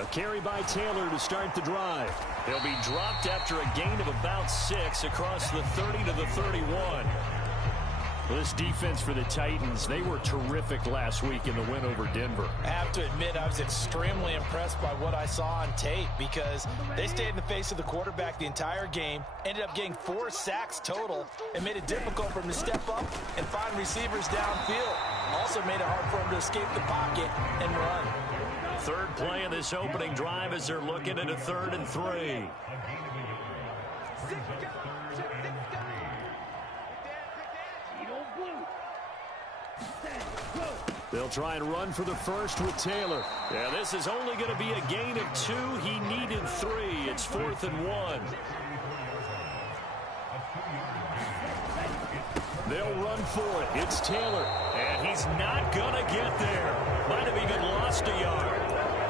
A carry by Taylor to start the drive. He'll be dropped after a gain of about 6 across the 30 to the 31. This defense for the Titans, they were terrific last week in the win over Denver. I have to admit, I was extremely impressed by what I saw on tape because they stayed in the face of the quarterback the entire game, ended up getting 4 sacks total, and made it difficult for him to step up and find receivers downfield. Also made it hard for him to escape the pocket and run. Third play of this opening drive as they're looking at a 3rd and 3. They'll try and run for the first with Taylor. Yeah, this is only going to be a gain of 2. He needed 3. It's 4th and 1. They'll run for it. It's Taylor. And he's not going to get there. Might have even lost a yard.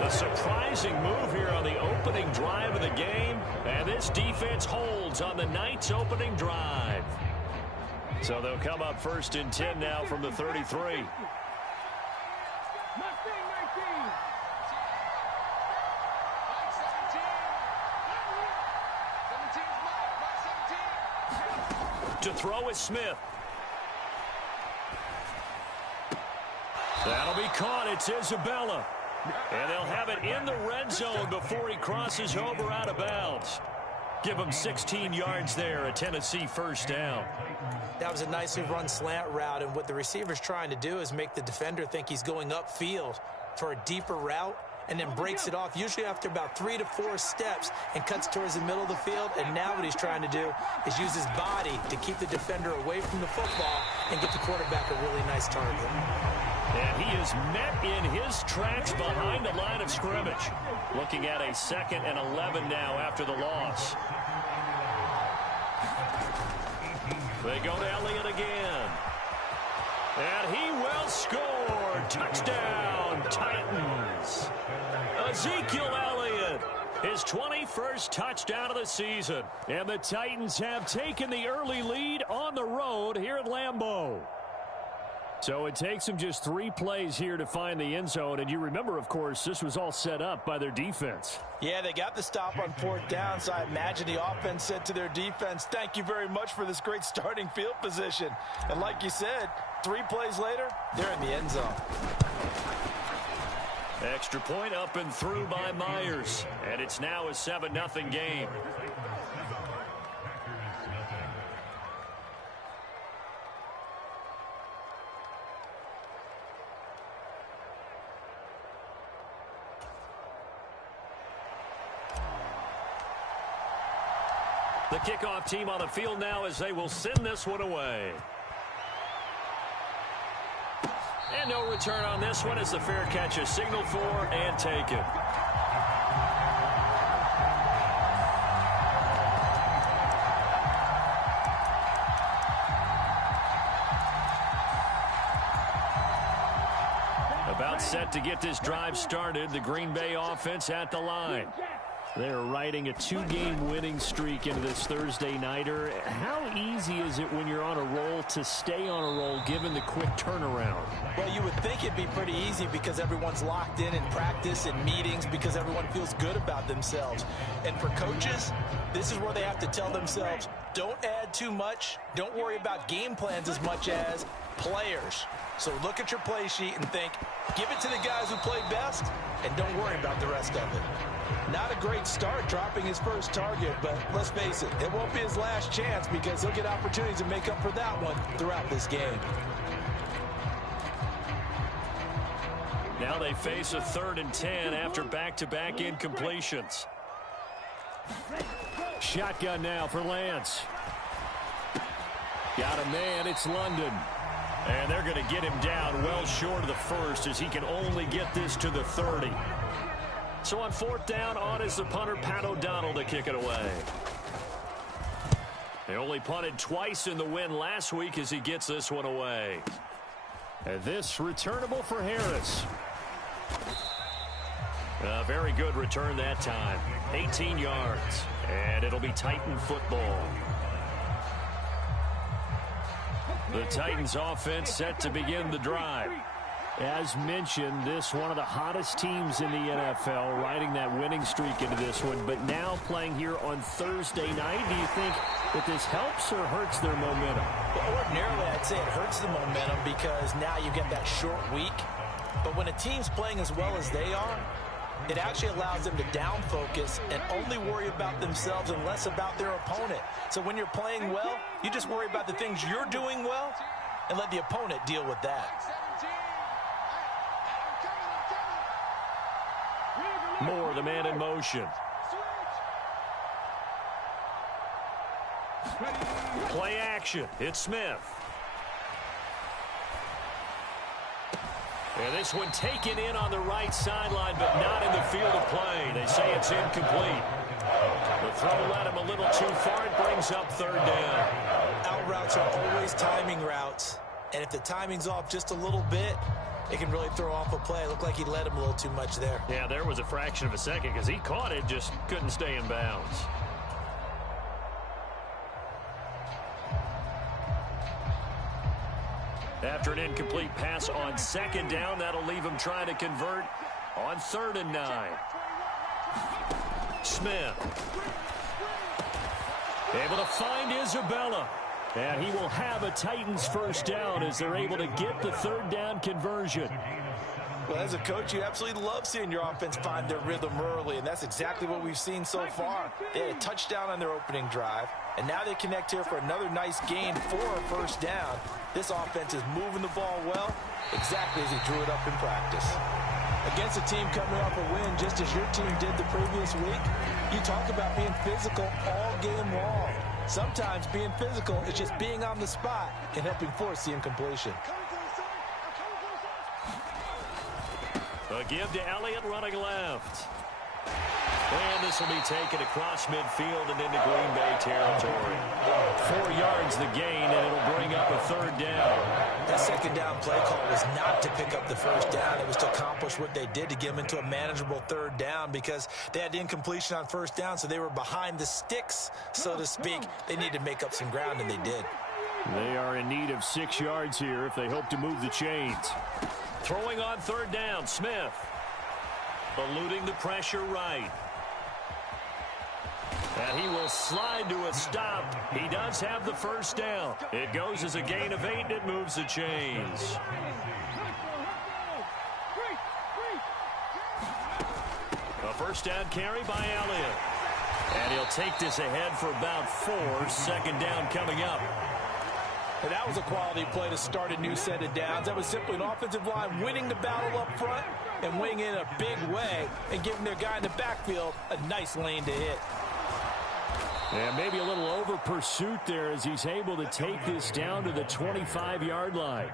A surprising move here on the opening drive of the game. And this defense holds on the night's opening drive. So they'll come up 1st and 10 now from the 33. To throw is Smith. That'll be caught. It's Isabella. And they'll have it in the red zone before he crosses over out of bounds. Give him 16 yards there, a Tennessee first down. That was a nicely run slant route, and what the receiver's trying to do is make the defender think he's going upfield for a deeper route, and then breaks it off, usually after about 3 to 4 steps, and cuts towards the middle of the field. And now what he's trying to do is use his body to keep the defender away from the football and get the quarterback a really nice target. And he is met in his tracks behind the line of scrimmage. Looking at a 2nd and 11 now after the loss. They go to Elliott again. And he will score. Touchdown, Titans. Ezekiel Elliott, his 21st touchdown of the season. And the Titans have taken the early lead on the road here at Lambeau. So it takes them just 3 plays here to find the end zone. And you remember, of course, this was all set up by their defense. Yeah, they got the stop on 4th down, so I imagine the offense said to their defense, thank you very much for this great starting field position. And like you said, 3 plays later, they're in the end zone. Extra point up and through by Myers. And it's now a 7-0 game. The kickoff team on the field now as they will send this one away. And no return on this one as the fair catch is signaled for and taken. About set to get this drive started, the Green Bay offense at the line. They're riding a 2-game winning streak into this Thursday nighter. How easy is it when you're on a roll to stay on a roll given the quick turnaround? Well, you would think it'd be pretty easy because everyone's locked in practice and meetings because everyone feels good about themselves. And for coaches, this is where they have to tell themselves, don't add too much. Don't worry about game plans as much as players. So look at your play sheet and think, give it to the guys who play best, and don't worry about the rest of it. Not a great start dropping his first target, but let's face it, it won't be his last chance because he'll get opportunities to make up for that one throughout this game. Now they face a 3rd and 10 after back-to-back incompletions. Shotgun now for Lance. Got a man, it's London. And they're going to get him down well short of the first as he can only get this to the 30. So on 4th down, on is the punter, Pat O'Donnell, to kick it away. They only punted twice in the win last week as he gets this one away. And this returnable for Harris. A very good return that time. 18 yards. And it'll be Titan football. The Titans offense set to begin the drive. As mentioned, this one of the hottest teams in the NFL, riding that winning streak into this one, but now playing here on Thursday night. Do you think that this helps or hurts their momentum? Well, ordinarily, I'd say it hurts the momentum because now you get that short week. But when a team's playing as well as they are, it actually allows them to down focus and only worry about themselves and less about their opponent. So when you're playing well, you just worry about the things you're doing well and let the opponent deal with that. Moore, the man in motion. Play action. It's Smith. And this one taken in on the right sideline, but not in the field of play. They say it's incomplete. The throw led him a little too far. It brings up third down. Out routes are always timing routes. And if the timing's off just a little bit, it can really throw off a play. It looked like he led him a little too much there. Yeah, there was a fraction of a second because he caught it, just couldn't stay in bounds. After an incomplete pass on second down, that'll leave him trying to convert on 3rd and 9. Smith. Able to find Isabella. And he will have a Titans first down as they're able to get the 3rd down conversion. Well, as a coach, you absolutely love seeing your offense find their rhythm early, and that's exactly what we've seen so far. They had a touchdown on their opening drive, and now they connect here for another nice gain for a first down. This offense is moving the ball well, exactly as he drew it up in practice. Against a team coming off a win, just as your team did the previous week, you talk about being physical all game long. Sometimes being physical is just being on the spot and helping force the incompletion. A give to Elliott running left. And this will be taken across midfield and into Green Bay territory. 4 yards the gain, and it'll bring up a 3rd down. That second down play call was not to pick up the first down. It was to accomplish what they did to get them into a manageable 3rd down because they had incompletion on first down, so they were behind the sticks, so to speak. They needed to make up some ground, and they did. They are in need of 6 yards here if they hope to move the chains. Throwing on 3rd down, Smith. Eluding the pressure right. And he will slide to a stop. He does have the first down. It goes as a gain of 8, and it moves the chains. A first down carry by Elliott. And he'll take this ahead for about 4. 2nd down coming up. And that was a quality play to start a new set of downs. That was simply an offensive line winning the battle up front and winning in a big way and giving their guy in the backfield a nice lane to hit. And maybe a little over pursuit there as he's able to take this down to the 25-yard line.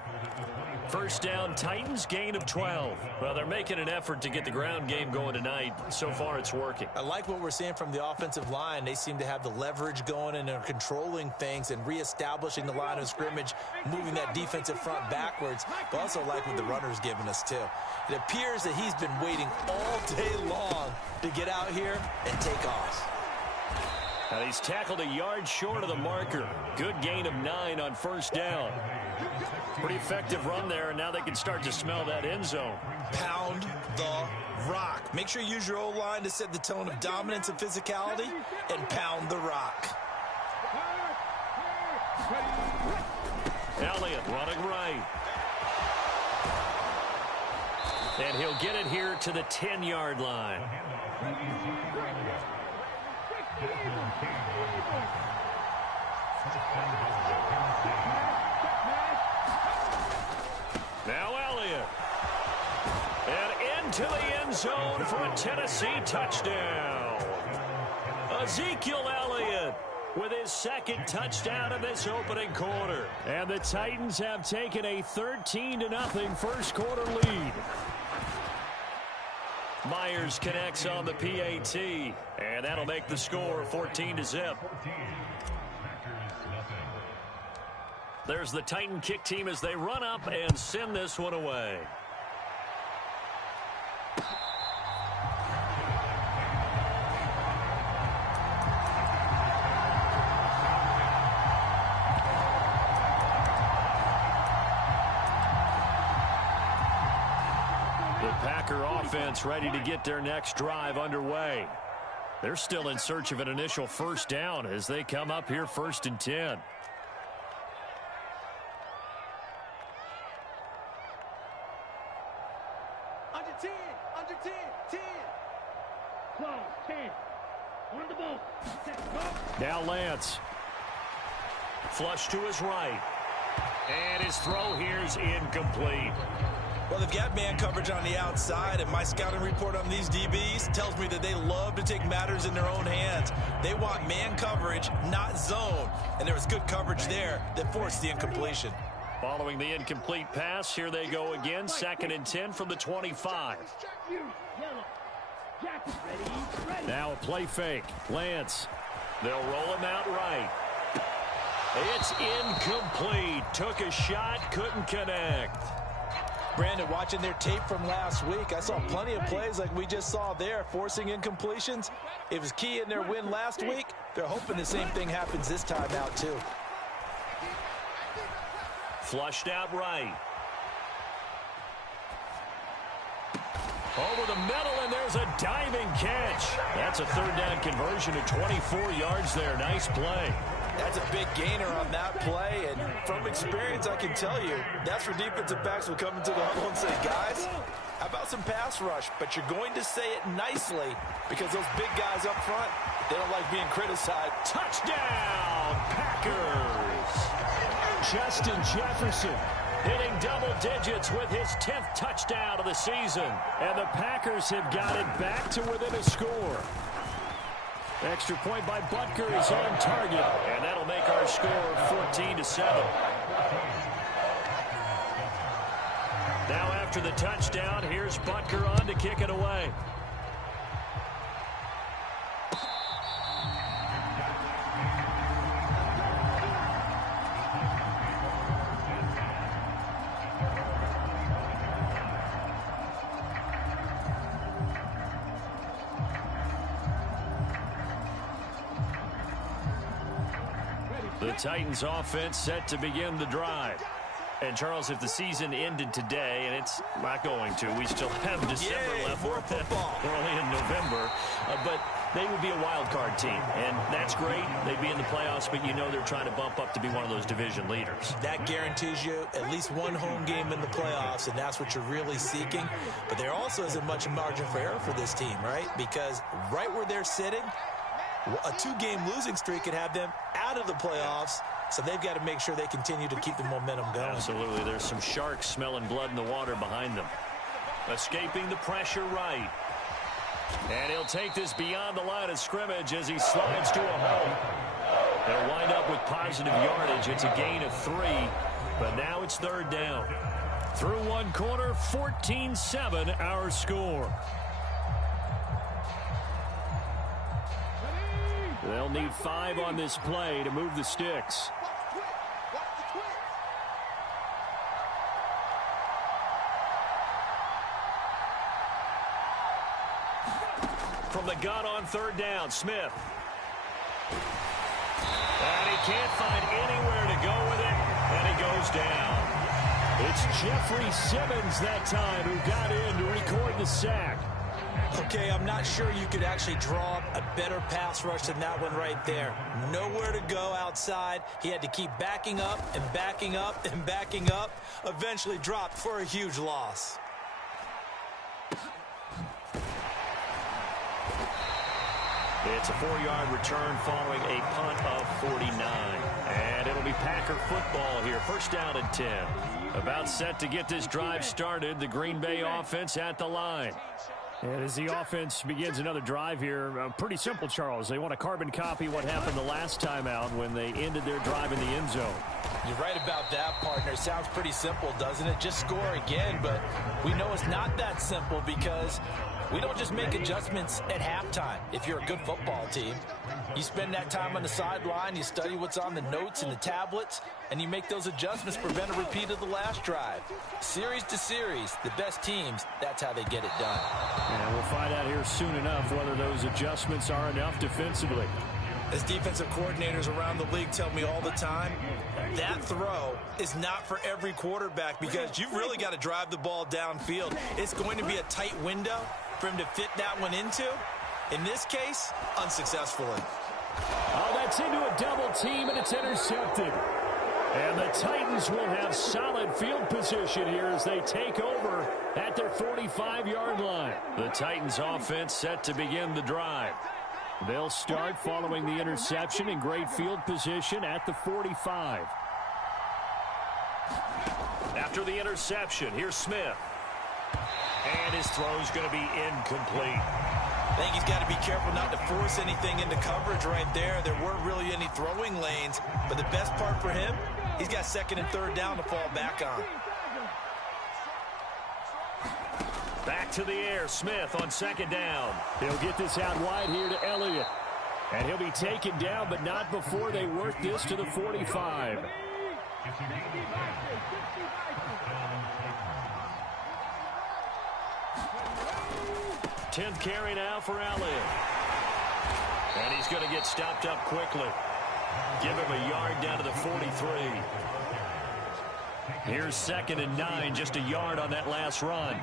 First down, Titans, gain of 12. Well, they're making an effort to get the ground game going tonight. So far, it's working. I like what we're seeing from the offensive line. They seem to have the leverage going and are controlling things and reestablishing the line of scrimmage, moving that defensive front backwards. But also like what the runner's giving us, too. It appears that he's been waiting all day long to get out here and take off. And he's tackled a yard short of the marker. Good gain of 9 on first down. Pretty effective run there, and now they can start to smell that end zone. Pound the rock. Make sure you use your O-line to set the tone of dominance and physicality, and pound the rock. Elliott running right. And he'll get it here to the 10-yard line. Now Elliott. And into the end zone for a Tennessee touchdown. Ezekiel Elliott with his 2nd touchdown of this opening quarter. And the Titans have taken a 13-0 first quarter lead. Myers connects on the PAT, and that'll make the score 14-0. There's the Titan kick team as they run up and send this one away. Packer offense ready to get their next drive underway. They're still in search of an initial first down as they come up here 1st and 10. Under 10, under 10, 10. Close, 10. On the ball. Now Lance. Flush to his right. And his throw here is incomplete. Well, they've got man coverage on the outside, and my scouting report on these DBs tells me that they love to take matters in their own hands. They want man coverage, not zone. And there was good coverage there that forced the incompletion. Following the incomplete pass, here they go again. 2nd and 10 from the 25. Now a play fake. Lance. They'll roll him out right. It's incomplete. Took a shot, couldn't connect. Brandon, watching their tape from last week, I saw plenty of plays like we just saw there, forcing incompletions. It was key in their win last week. They're hoping the same thing happens this time out, too. Flushed out right. Over the middle, and there's a diving catch. That's a 3rd down conversion of 24 yards there. Nice play. That's a big gainer on that play, and from experience, I can tell you, that's where defensive backs will come into the huddle and say, guys, how about some pass rush? But you're going to say it nicely because those big guys up front, they don't like being criticized. Touchdown, Packers. Justin Jefferson hitting double digits with his 10th touchdown of the season. And the Packers have got it back to within a score. Extra point by Butker is on target, and that'll make our score 14-7. Now after the touchdown, here's Butker on to kick it away. The Titans offense set to begin the drive. And, Charles, if the season ended today, and it's not going to, we still have December left. More football. We're only in November. But they would be a wild card team, and that's great. They'd be in the playoffs, but you know they're trying to bump up to be one of those division leaders. That guarantees you at least one home game in the playoffs, and that's what you're really seeking. But there also isn't much margin for error for this team, right? Because right where they're sitting, a 2-game losing streak could have them out of the playoffs, so they've got to make sure they continue to keep the momentum going. Absolutely. There's some sharks smelling blood in the water behind them. Escaping the pressure right. And he'll take this beyond the line of scrimmage as he slides to a hole. They'll wind up with positive yardage. It's a gain of 3, but now it's 3rd down. Through one quarter, 14-7 our score. They'll need 5 on this play to move the sticks. From the gun on 3rd down, Smith. And he can't find anywhere to go with it, and he goes down. It's Jeffrey Simmons that time who got in to record the sack. Okay, I'm not sure you could actually draw a better pass rush than that one right there. Nowhere to go outside. He had to keep backing up and backing up and backing up. Eventually dropped for a huge loss. It's a 4-yard return following a punt of 49. And it'll be Packer football here. 1st down and 10. About set to get this drive started. The Green Bay offense at the line. And as the offense begins another drive here, pretty simple, Charles. They want to carbon copy what happened the last time out when they ended their drive in the end zone. You're right about that, partner. Sounds pretty simple, doesn't it? Just score again, but we know it's not that simple because we don't just make adjustments at halftime. If you're a good football team, you spend that time on the sideline, you study what's on the notes and the tablets, and you make those adjustments, prevent a repeat of the last drive. Series to series, the best teams, that's how they get it done. And we'll find out here soon enough whether those adjustments are enough defensively. As defensive coordinators around the league tell me all the time, that throw is not for every quarterback because you've really got to drive the ball downfield. It's going to be a tight window for him to fit that one into. In this case, unsuccessfully. Oh, that's into a double team, and it's intercepted. And the Titans will have solid field position here as they take over at their 45-yard line. The Titans offense set to begin the drive. They'll start following the interception in great field position at the 45. After the interception, here's Smith. And his throw's going to be incomplete. I think he's got to be careful not to force anything into coverage right there. There weren't really any throwing lanes, but the best part for him, he's got second and third down to fall back on. Back to the air, Smith on second down. He'll get this out wide here to Elliott. And he'll be taken down, but not before they work this to the 45. 10th carry now for Elliott. And he's going to get stopped up quickly. Give him a yard down to the 43. Here's 2nd and 9, just a yard on that last run.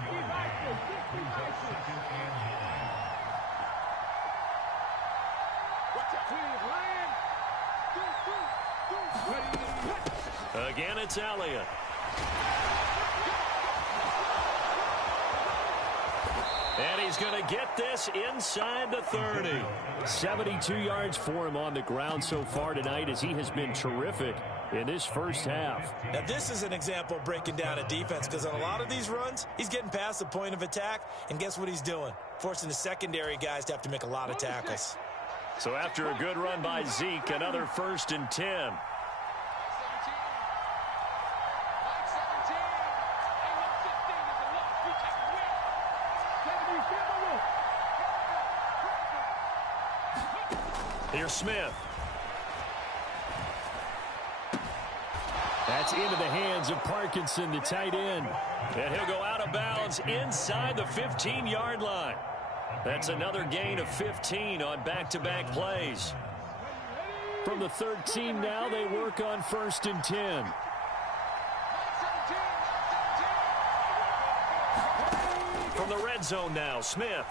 Again, it's Elliott. And he's going to get this inside the 30. 72 yards for him on the ground so far tonight as he has been terrific in this first half. Now, this is an example of breaking down a defense because on a lot of these runs, he's getting past the point of attack, and guess what he's doing? Forcing the secondary guys to have to make a lot of tackles. So after a good run by Zeke, another 1st and 10. Here's Smith. That's into the hands of Parkinson, the tight end. And he'll go out of bounds inside the 15-yard line. That's another gain of 15 on back-to-back plays. From the 13 now, they work on 1st and 10. From the red zone now, Smith.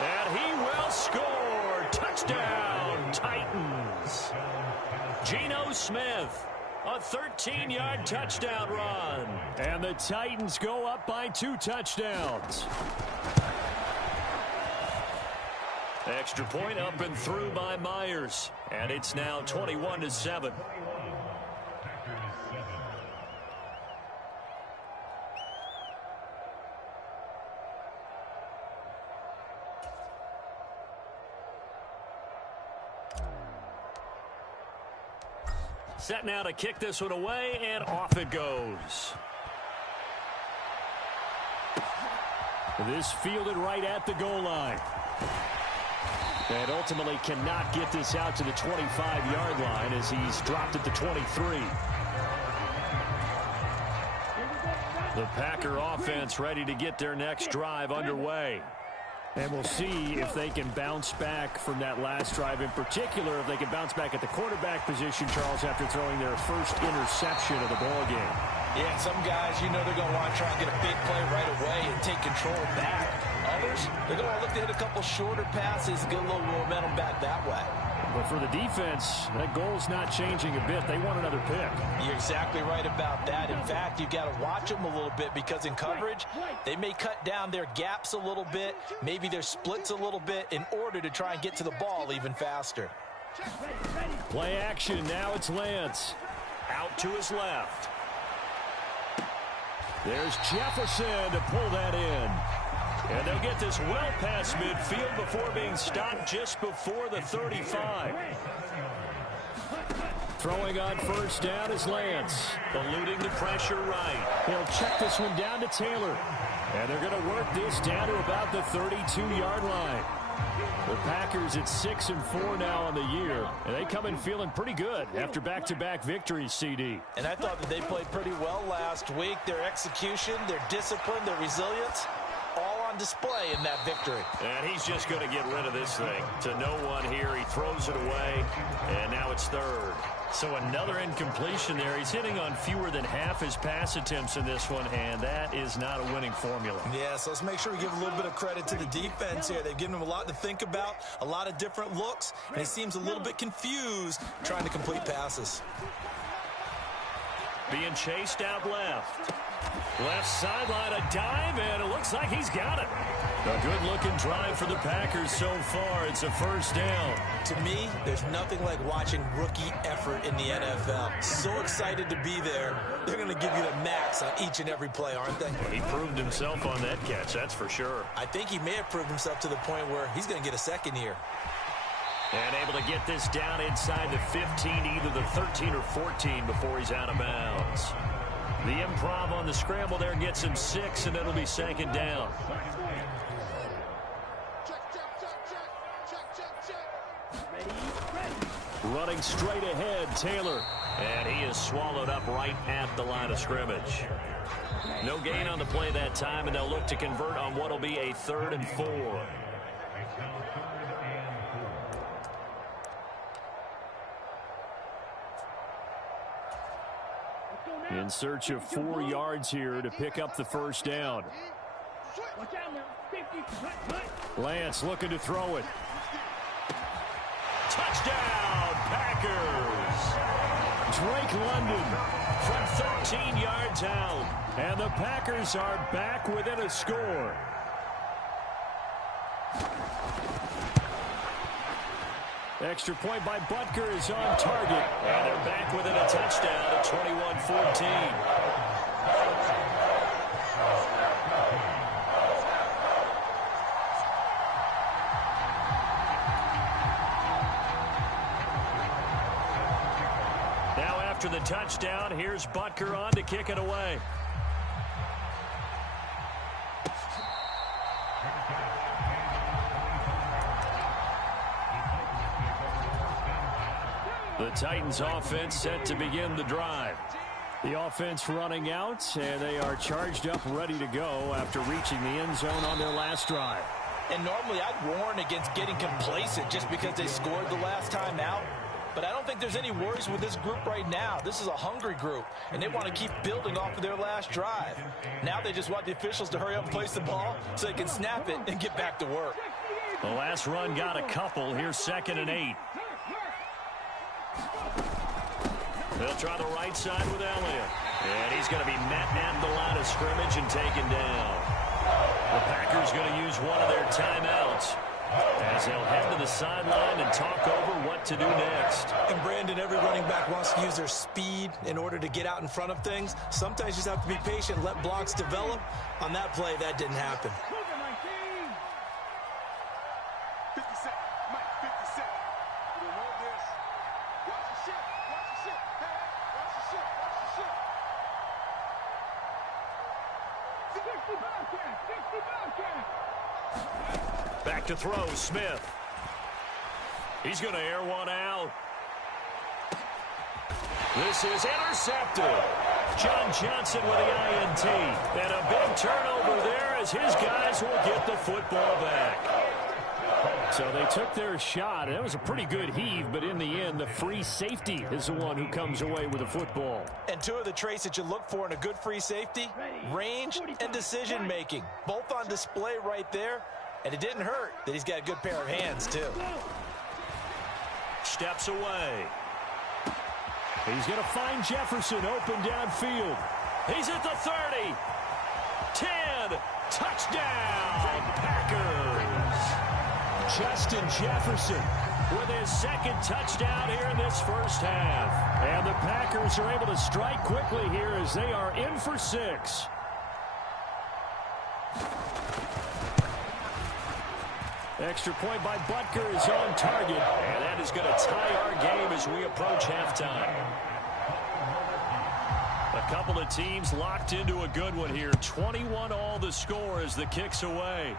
And he will score. Touchdown, Titans. Geno Smith, a 13-yard touchdown run. And the Titans go up by 2 touchdowns. Extra point up and through by Myers. And it's now 21-7. Set now to kick this one away, and off it goes. This fielded right at the goal line. And ultimately cannot get this out to the 25-yard line as he's dropped at the 23. The Packer offense ready to get their next drive underway. And we'll see if they can bounce back from that last drive, in particular if they can bounce back at the quarterback position, Charles, after throwing their first interception of the ball game. Yeah, some guys, you know they're going to want to try and get a big play right away and take control back. Others, they're going to look to hit a couple shorter passes and get a little momentum back that way. But for the defense, that goal's not changing a bit. They want another pick. You're exactly right about that. In fact, you've got to watch them a little bit because in coverage, they may cut down their gaps a little bit, maybe their splits a little bit in order to try and get to the ball even faster. Play action. Now it's Lance. Out to his left. There's Jefferson to pull that in. And they'll get this well past midfield before being stopped just before the 35. Throwing on first down is Lance. Eluding the pressure right. He'll check this one down to Taylor. And they're going to work this down to about the 32-yard line. The Packers at 6-4 now on the year. And they come in feeling pretty good after back-to-back victories, CD. And I thought that they played pretty well last week. Their execution, their discipline, their resilience, all on display in that victory. And he's just going to get rid of this thing. To no one here. He throws it away, and now it's third. So another incompletion there. He's hitting on fewer than half his pass attempts in this one, and that is not a winning formula. Yeah, so let's make sure we give a little bit of credit to the defense here. They've given him a lot to think about, a lot of different looks, and he seems a little bit confused trying to complete passes. Being chased out left. Left sideline, a dive, and it looks like he's got it. A good-looking drive for the Packers so far. It's a first down. To me, there's nothing like watching rookie effort in the NFL. So excited to be there. They're going to give you the max on each and every play, aren't they? He proved himself on that catch, that's for sure. I think he may have proved himself to the point where he's going to get a second here. And able to get this down inside the 15, either the 13 or 14 before he's out of bounds. The improv on the scramble there gets him 6, and it'll be second down. Running straight ahead, Taylor. And he is swallowed up right at the line of scrimmage. No gain on the play that time, and they'll look to convert on what will be a 3rd and 4. In search of 4 yards here to pick up the first down. Lance looking to throw it. Touchdown, Packers! Drake London from 13 yards out. And the Packers are back within a score. Extra point by Butker is on target. And they're back within a touchdown at 21-14. Now after the touchdown, here's Butker on to kick it away. The Titans offense set to begin the drive. The offense running out, and they are charged up, ready to go after reaching the end zone on their last drive. And normally I'd warn against getting complacent just because they scored the last time out. But I don't think there's any worries with this group right now. This is a hungry group, and they want to keep building off of their last drive. Now they just want the officials to hurry up and place the ball so they can snap it and get back to work. The last run got a couple. Here's 2nd and 8. They'll try the right side with Elliott. And he's going to be met at the line of scrimmage and taken down. The Packers going to use one of their timeouts as they'll head to the sideline and talk over what to do next. And Brandon, every running back wants to use their speed in order to get out in front of things. Sometimes you just have to be patient, let blocks develop. On that play, that didn't happen. 50 seconds. Mike, 50 seconds. You don't want this. Watch the shit. Watch the shit. Hey, watch the shit. Watch the shit. 60 Bobcat. 60 Bobcat. Back to throw, Smith. He's going to air one out. This is intercepted. John Johnson with the INT. And a big turnover there as his guys will get the football back. So they took their shot. That was a pretty good heave, but in the end, the free safety is the one who comes away with the football. And two of the traits that you look for in a good free safety, range and decision-making. Both on display right there. And it didn't hurt that he's got a good pair of hands, too. Steps away. He's going to find Jefferson open downfield. He's at the 30. 10. Touchdown, Packers. Justin Jefferson with his 2nd touchdown here in this first half. And the Packers are able to strike quickly here as they are in for 6. Extra point by Butker is on target, and that is going to tie our game as we approach halftime. A couple of teams locked into a good one here. 21 all the score as the kick's away.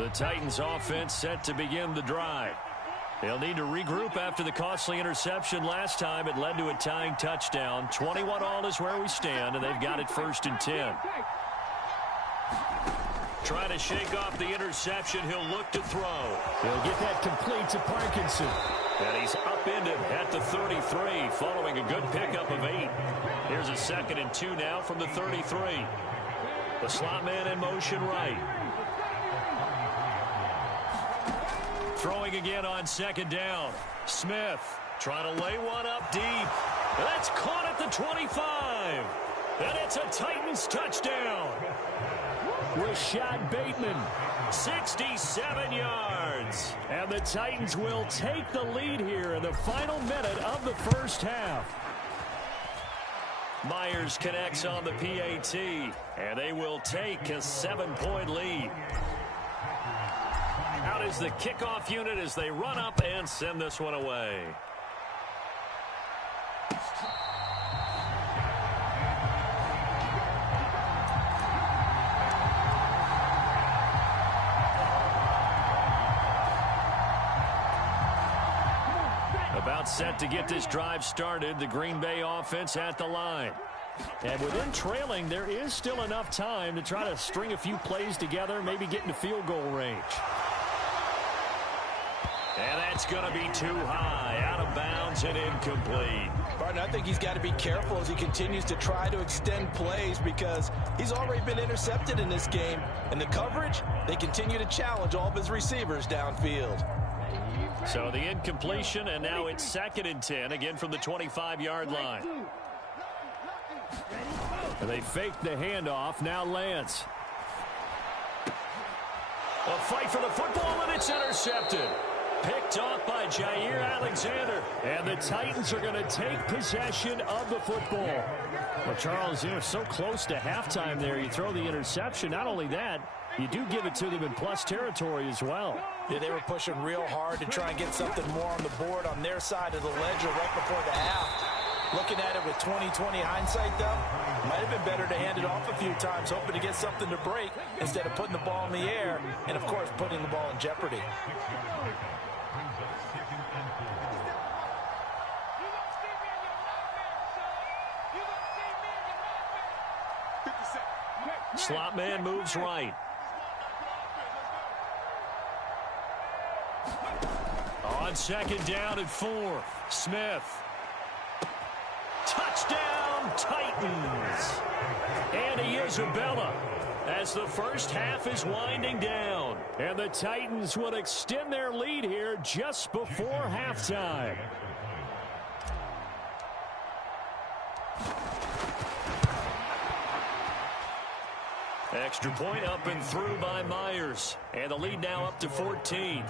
The Titans offense set to begin the drive. They'll need to regroup after the costly interception last time. It led to a tying touchdown. 21-all is where we stand, and they've got it 1st and 10. Trying to shake off the interception. He'll look to throw. He'll get that complete to Parkinson. And he's upended at the 33 following a good pickup of 8. Here's a 2nd and 2 now from the 33. The slot man in motion right. Throwing again on 2nd down. Smith trying to lay one up deep. That's caught at the 25. And it's a Titans touchdown. Rashad Bateman. 67 yards. And the Titans will take the lead here in the final minute of the first half. Myers connects on the PAT, and they will take a 7-point lead. Out is the kickoff unit as they run up and send this one away. About set to get this drive started. The Green Bay offense at the line. And with them trailing, there is still enough time to try to string a few plays together, maybe get into field goal range. And that's going to be too high. Out of bounds and incomplete. Barton, I think he's got to be careful as he continues to try to extend plays because he's already been intercepted in this game. And the coverage, they continue to challenge all of his receivers downfield. So the incompletion, and now it's 2nd and 10, again from the 25-yard line. They faked the handoff. Now Lance. A fight for the football, and it's intercepted. Picked off by Jair Alexander. And the Titans are going to take possession of the football. Well, Charles, you were so close to halftime there. You throw the interception. Not only that, you do give it to them in plus territory as well. Yeah, they were pushing real hard to try and get something more on the board on their side of the ledger right before the half. Looking at it with 20/20 hindsight, though, might have been better to hand it off a few times, hoping to get something to break instead of putting the ball in the air and, of course, putting the ball in jeopardy. Slot man moves right. On 2nd down and 4. Smith. Touchdown, Titans. Andy Isabella as the first half is winding down. And the Titans will extend their lead here just before halftime. Extra point up and through by Myers. And the lead now up to 14.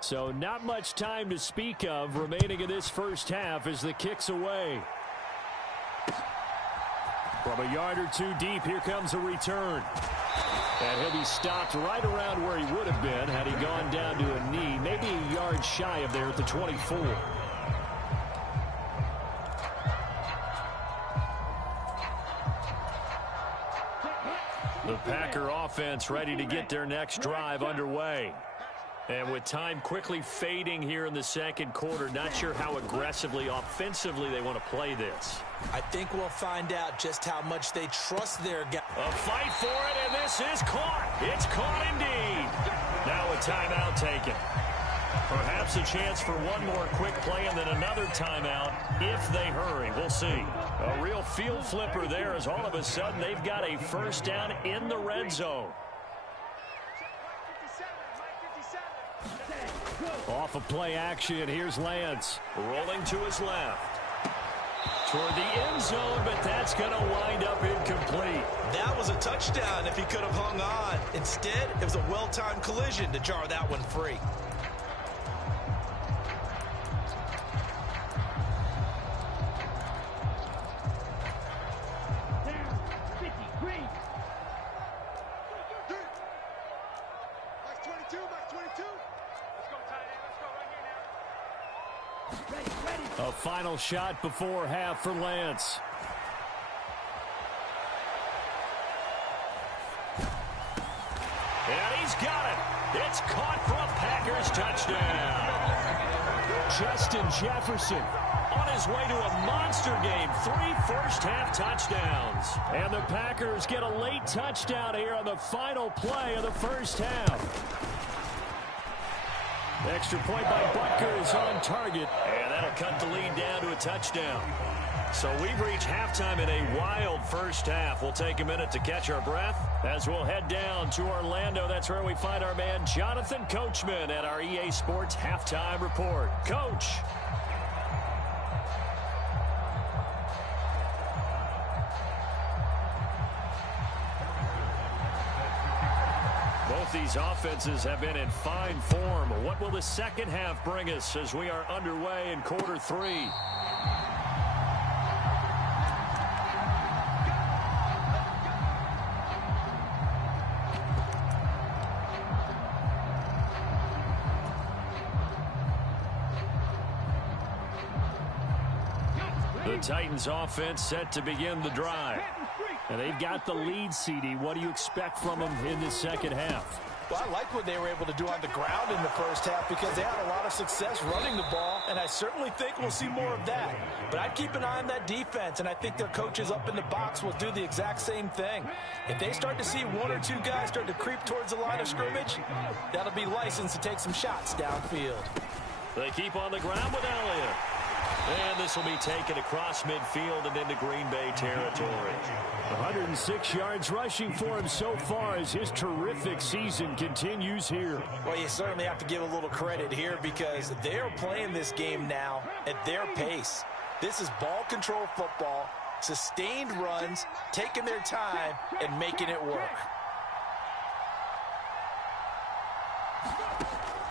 So not much time to speak of remaining in this first half as the kick's away. From a yard or two deep, here comes a return. And he'll be stopped right around where he would have been had he gone down to a knee, maybe a yard shy of there at the 24. The Packer offense ready to get their next drive underway. And with time quickly fading here in the second quarter, not sure how aggressively, offensively they want to play this. I think we'll find out just how much they trust their guy. A fight for it, and this is caught. It's caught indeed. Now a timeout taken. Perhaps a chance for one more quick play and then another timeout if they hurry. We'll see. A real field flipper there as all of a sudden they've got a first down in the red zone. Off of play action, here's Lance. Rolling to his left. Toward the end zone, but that's going to wind up incomplete. That was a touchdown if he could have hung on. Instead, it was a well-timed collision to jar that one free. A final shot before half for Lance. He's got it. It's caught for a Packers touchdown. Justin Jefferson On his way to a monster game. 3 first-half touchdowns. and the Packers get a late touchdown here on the final play of the first half. Extra point by Butker is on target. And that'll cut the lead down to a touchdown. So we've reached halftime in a wild first half. We'll take a minute to catch our breath As we'll head down to Orlando, that's where we find our man Jonathan Coachman at our EA Sports Halftime Report. Coach. Both these offenses have been in fine form. What will the second half bring us as we are underway in quarter 3? The Titans offense set to begin the drive. And they've got the lead, CD. What do you expect from them in the second half? Well, I like what they were able to do on the ground in the first half because they had a lot of success running the ball, and I certainly think we'll see more of that. But I'd keep an eye on that defense, and I think their coaches up in the box will do the exact same thing. If they start to see 1 or 2 guys start to creep towards the line of scrimmage, that'll be license to take some shots downfield. They keep on the ground with Elliott. And this will be taken across midfield and into Green Bay territory. 106 yards rushing for him so far as his terrific season continues here. Well, you certainly have to give a little credit here because they're playing this game now at their pace. This is ball control football, sustained runs, taking their time, and making it work.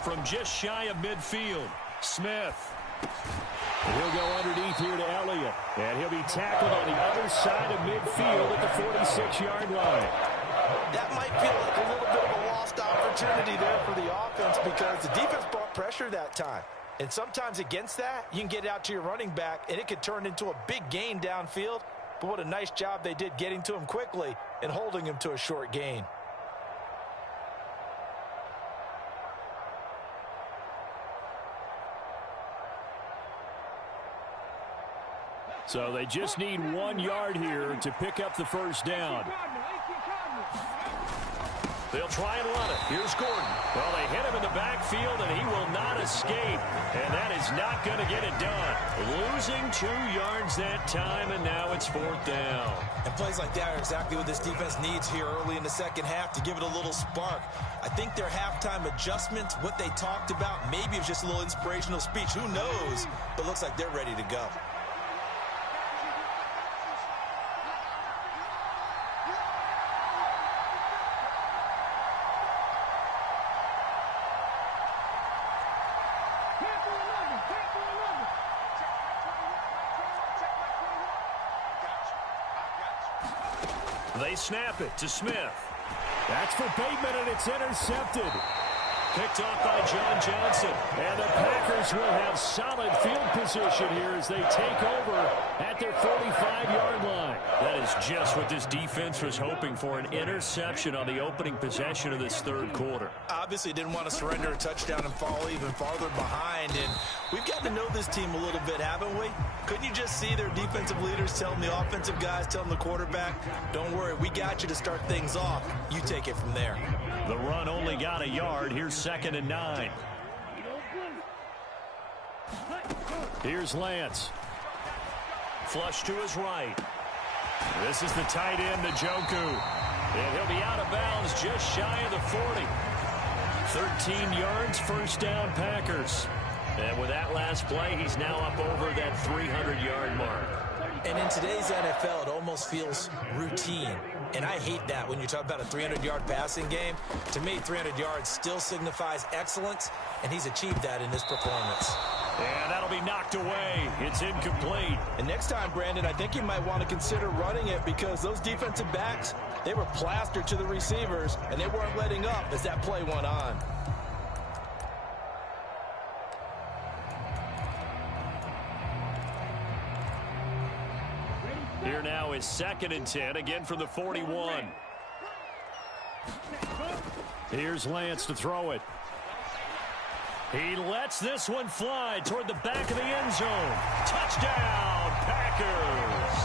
From just shy of midfield, Smith. He'll go underneath here to Elliott. And he'll be tackled on the other side of midfield at the 46-yard line. That might feel like a little bit of a lost opportunity there for the offense because the defense brought pressure that time. And sometimes against that, you can get out to your running back, and it could turn into a big gain downfield. But what a nice job they did getting to him quickly and holding him to a short gain. So they just need 1 yard here to pick up the first down. They'll try and run it. Here's Gordon. Well, they hit him in the backfield, and he will not escape. And that is not going to get it done. Losing 2 yards that time, and now it's 4th down. And plays like that are exactly what this defense needs here early in the second half to give it a little spark. I think their halftime adjustments, what they talked about, maybe it was just a little inspirational speech. Who knows? But looks like they're ready to go. They snap it to Smith. That's for Bateman, and it's intercepted. Picked off by John Johnson. And the Packers will have solid field position here as they take over at their 45-yard line. That is just what this defense was hoping for, an interception on the opening possession of this third quarter. Obviously didn't want to surrender a touchdown and fall even farther behind. And we've gotten to know this team a little bit, haven't we? Couldn't you just see their defensive leaders telling the offensive guys, telling the quarterback, don't worry, we got you to start things off. You take it from there. The run only got a yard. Here's 2nd and 9. Here's Lance. Flush to his right. This is the tight end, Njoku. And he'll be out of bounds just shy of the 40. 13 yards, first down, Packers. And with that last play, he's now up over that 300-yard mark. And in today's NFL, it almost feels routine. And I hate that when you talk about a 300-yard passing game. To me, 300 yards still signifies excellence, and he's achieved that in this performance. And that'll be knocked away. It's incomplete. And next time, Brandon, I think you might want to consider running it because those defensive backs, they were plastered to the receivers, and they weren't letting up as that play went on. Here now is 2nd and 10, again from the 41. Here's Lance to throw it. He lets this one fly toward the back of the end zone. Touchdown, Packers.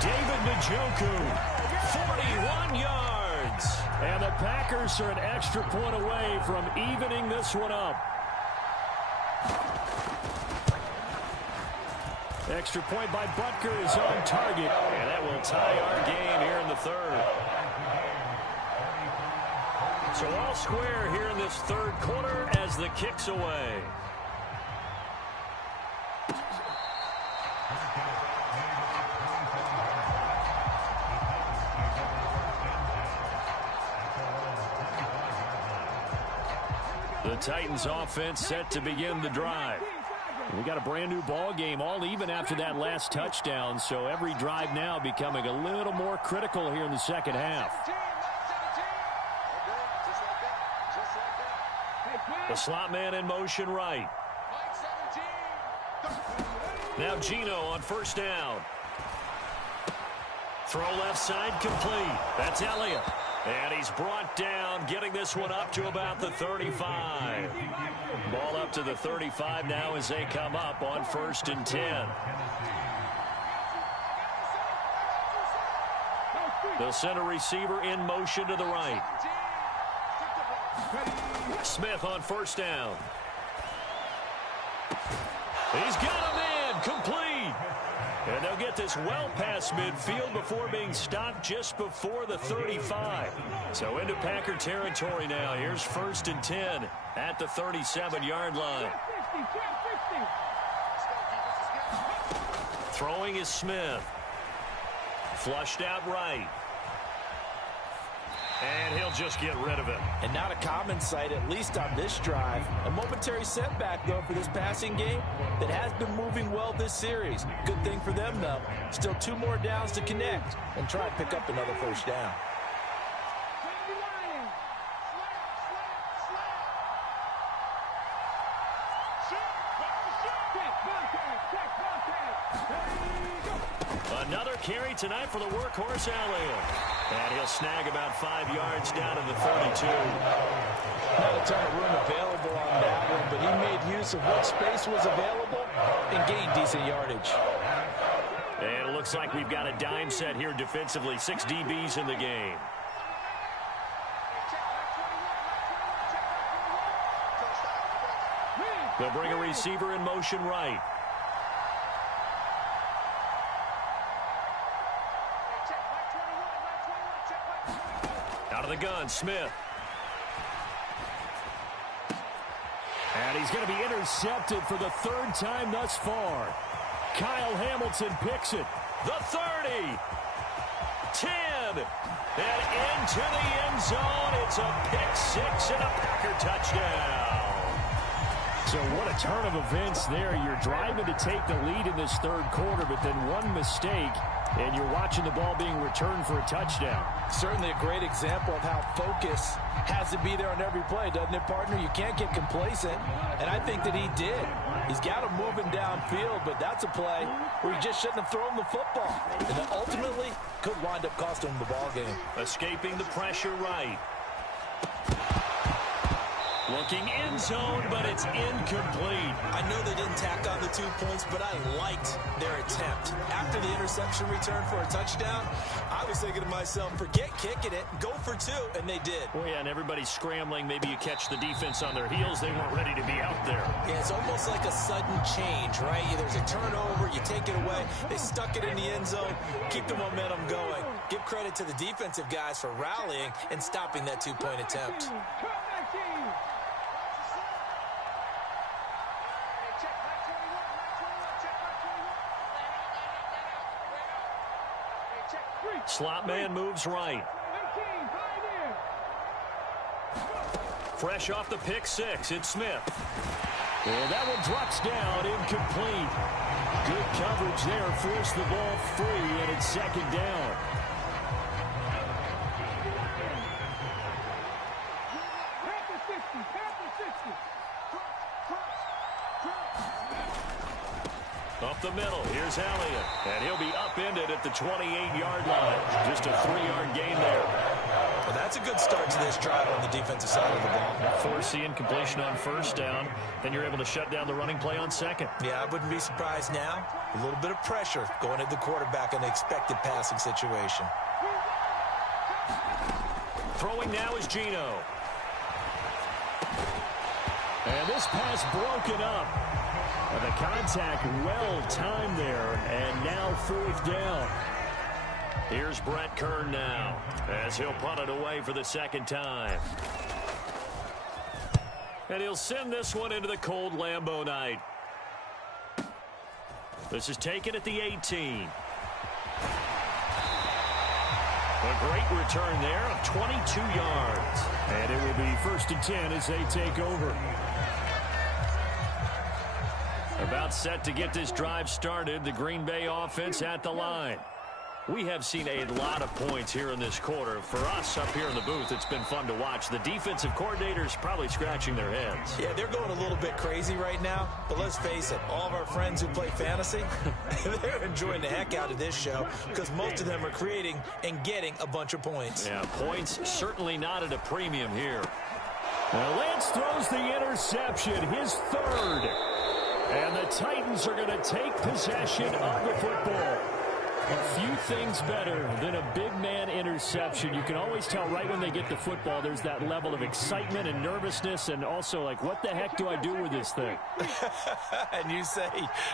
David Njoku, 41 yards. And the Packers are an extra point away from evening this one up. Extra point by Butker is on target. And that will tie our game here in the third. So all square here in this third quarter as the kick's away. The Titans offense set to begin the drive. We got a brand new ball game, all even after that last touchdown. So every drive now becoming a little more critical here in the second half. The slot man in motion right. Now Gino on first down. Throw left side complete. That's Elliott. And he's brought down, getting this one up to about the 35. Ball up to the 35 now as they come up on 1st and 10. The center receiver in motion to the right. Smith on first down. He's got him in, complete. And they'll get this well past midfield before being stopped just before the 35. So into Packer territory now. Here's 1st and 10 at the 37-yard line. Throwing is Smith. Flushed out right. And he'll just get rid of it. And not a common sight, at least on this drive. A momentary setback, though, for this passing game that has been moving well this series. Good thing for them, though. Still 2 more downs to connect and try and pick up another first down. Another carry tonight for the workhorse Elliott. And he'll snag about 5 yards down to the 32. Not a ton of room available on that one, but he made use of what space was available and gained decent yardage. And it looks like we've got a dime set here defensively. 6 DBs in the game. They'll bring a receiver in motion right. Out of the gun, Smith. And he's going to be intercepted for the 3rd time thus far. Kyle Hamilton picks it. The 30. 10. And into the end zone. It's a pick 6 and a Packer touchdown. So what a turn of events there. You're driving to take the lead in this 3rd quarter, but then one mistake, and you're watching the ball being returned for a touchdown. Certainly a great example of how focus has to be there on every play, doesn't it, partner? You can't get complacent, and I think that he did. He's got him moving downfield, but that's a play where he just shouldn't have thrown the football. And that ultimately could wind up costing him the ball game. Escaping the pressure right. Looking in zone, but it's incomplete. I know they didn't tack on the 2 points, but I liked their attempt. After the interception return for a touchdown, I was thinking to myself, forget kicking it, go for 2, and they did. Well, yeah, and everybody's scrambling. Maybe you catch the defense on their heels. They weren't ready to be out there. Yeah, it's almost like a sudden change, right? There's a turnover, you take it away. They stuck it in the end zone, keep the momentum going. Give credit to the defensive guys for rallying and stopping that 2-point attempt. Slot man moves right. Fresh off the pick 6, it's Smith. And that one drops down, incomplete. Good coverage there, forced the ball free, and it's 2nd down. Up the middle, here's Elliott. And he'll be upended at the 28-yard line. Just a 3-yard gain there. Well, That's a good start to this drive on the defensive side of the ball. Force the incompletion on first down, then you're able to shut down the running play on second. Yeah, I wouldn't be surprised now. A little bit of pressure going at the quarterback in the expected passing situation. Throwing now is Geno. And this pass broken up. And the contact well timed there, and now fourth down. Here's Brett Kern now as he'll punt it away for the second time. And he'll send this one into the cold Lambeau night. This is taken at the 18. A great return there of 22 yards. And it will be 1st and 10 as they take over. About set to get this drive started, the Green Bay offense at the line. We have seen a lot of points here in this quarter. For us up here in the booth, it's been fun to watch. The defensive coordinators probably scratching their heads. Yeah, they're going a little bit crazy right now. But let's face it, all of our friends who play fantasy, they're enjoying the heck out of this show because most of them are creating and getting a bunch of points. Yeah, points certainly not at a premium here. Well, Lance throws the interception, his third. And the Titans are going to take possession of the football. A few things better than a big man interception. You can always tell right when they get the football, there's that level of excitement and nervousness and also like, what the heck do I do with this thing? And you say,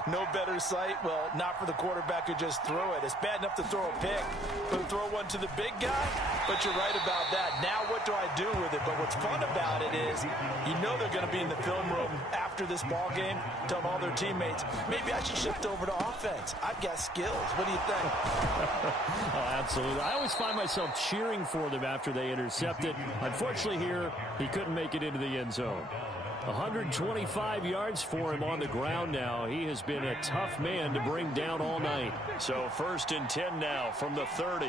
no better sight? Well, not for the quarterback who just threw it. It's bad enough to throw a pick, but to throw one to the big guy? But you're right about that. Now what do I do with it? But what's fun about it is you know they're going to be in the film room after this ball game, telling all their teammates, maybe I should shift over to offense. I've got skills. What do you think? Oh, absolutely. I always find myself cheering for them after they intercept it. Unfortunately here, he couldn't make it into the end zone. 125 yards for him on the ground now. He has been a tough man to bring down all night. So 1st and 10 now from the 30.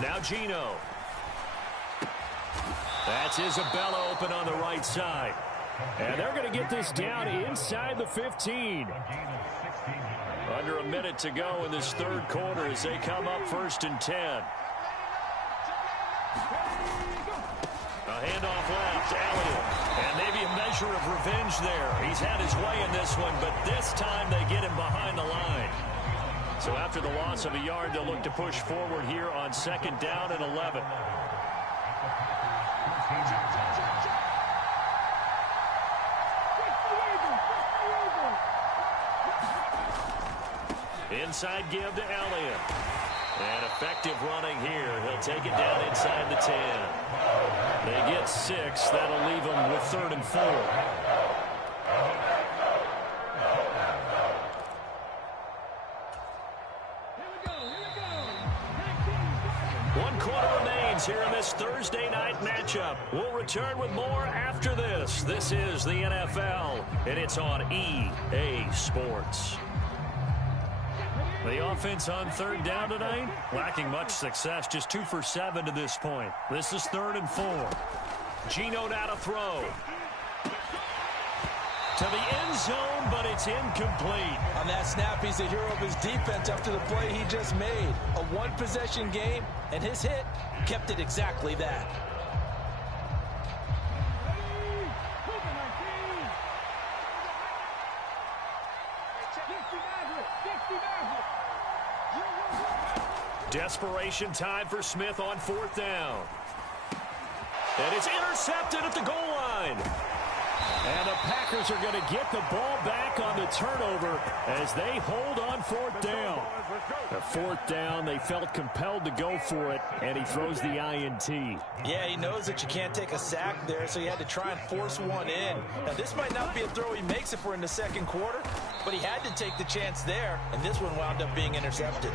Now Geno. That's Isabella open on the right side. And they're going to get this down inside the 15. Under a minute to go in this third quarter as they come up 1st and 10. A handoff left, Elliott. And maybe a measure of revenge there. He's had his way in this one, but this time they get him behind the line. So after the loss of a yard, they'll look to push forward here on 2nd down and 11. Inside give to Elliott. And effective running here. He'll take it down inside the 10. They get 6. That'll leave them with 3rd and 4. One quarter remains here in this Thursday night matchup. We'll return with more after this. This is the NFL, and it's on EA Sports. The offense on 3rd down tonight, lacking much success, just 2 for 7 to this point. This is 3rd and 4. Geno now to throw. To the end zone, but it's incomplete. On that snap, he's the hero of his defense after the play he just made. A one-possession game, and his hit kept it exactly that. Desperation time for Smith on 4th down. And it's intercepted at the goal line. And the Packers are going to get the ball back on the turnover as they hold on 4th down. The 4th down, they felt compelled to go for it, and he throws the INT. Yeah, he knows that you can't take a sack there, so he had to try and force one in. Now, this might not be a throw he makes if we're in the 2nd quarter, but he had to take the chance there, and this one wound up being intercepted.